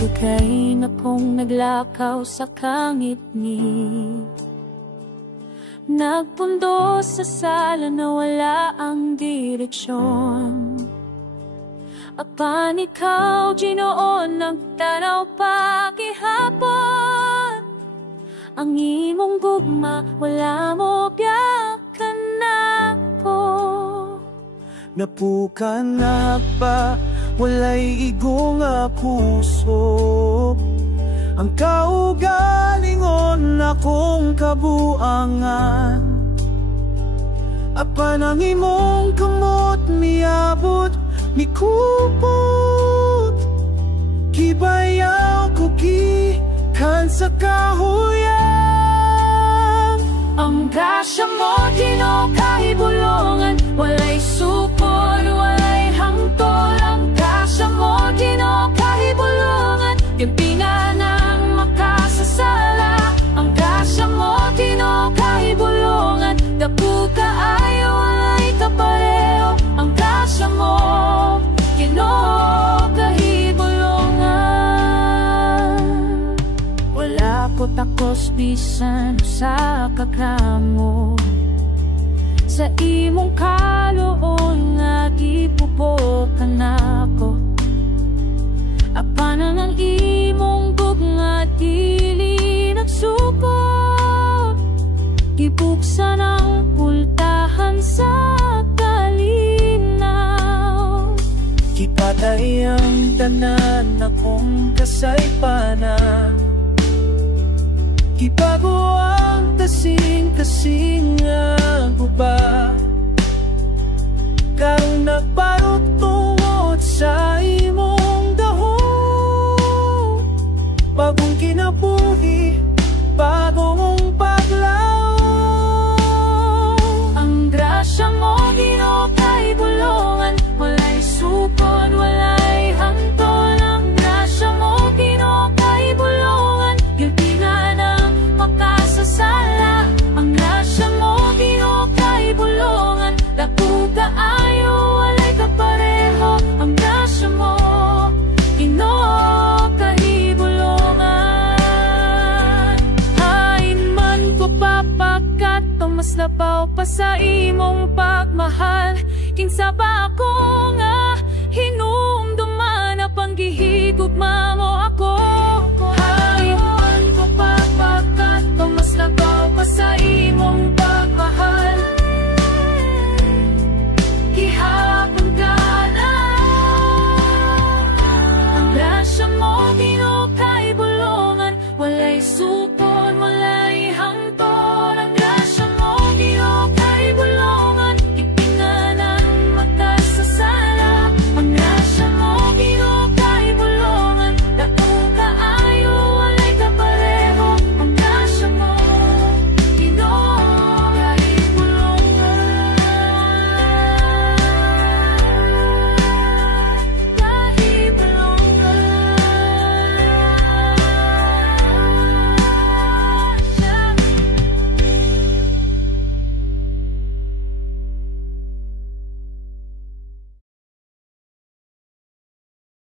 Ika'y na kong naglakaw sa kangit ni nagpundo sa sala na wala ang direksyon. Apan ikaw, Ginoon, nagtanaw pa gihapon. Ang imong gugma, wala mo biyakan ako. Napukan na pa, walay igong puso. Ang kaugalingon akong kabuangan. Apan ang imong kamot miabot, mikupot. Kibayaw ko gikan sa kahuyang. Ang grasya mo, Ginoo, kahibulongan. Walay supod, walay hangtol. Ang grasya mo, Ginoo, kahibulongan. Timpingan ang makasasala. Ang grasya mo, Ginoo, kahibulongan. Dapu kaayo, walay kapareho. Ang grasya mo, Ginoo, kahibulongan. Wala ko takos bisan sa kakamo. Sa imong kaluon nga gipupokan ako. Apan ang imong bugna dili nagsupot. Gibuksan ang pultahan sa kalinaw. Gipatay ang tanan akong kasaypanan. Gibago ang kasing-kasing nga guba. Karong nagparot tungod sa imong dahon. Bagong kinabuhi, bagong paglaw. Ang grasya mo, Ginoo, kahibulongan. Walay supod, walay hangtol. Ang grasya mo, Ginoo, kahibulongan. Gilpingan ang makasasala. Ang grasya mo, Ginoo, kahibulongan. Daku kaayo, walay kapareho. Ang grasya mo, Ginoo, kahibulongan. Hain man ko papakat, mas lapaw pa sa imong pagmahal. Kinsa ba ako nga hinumduman na panggihigugma mo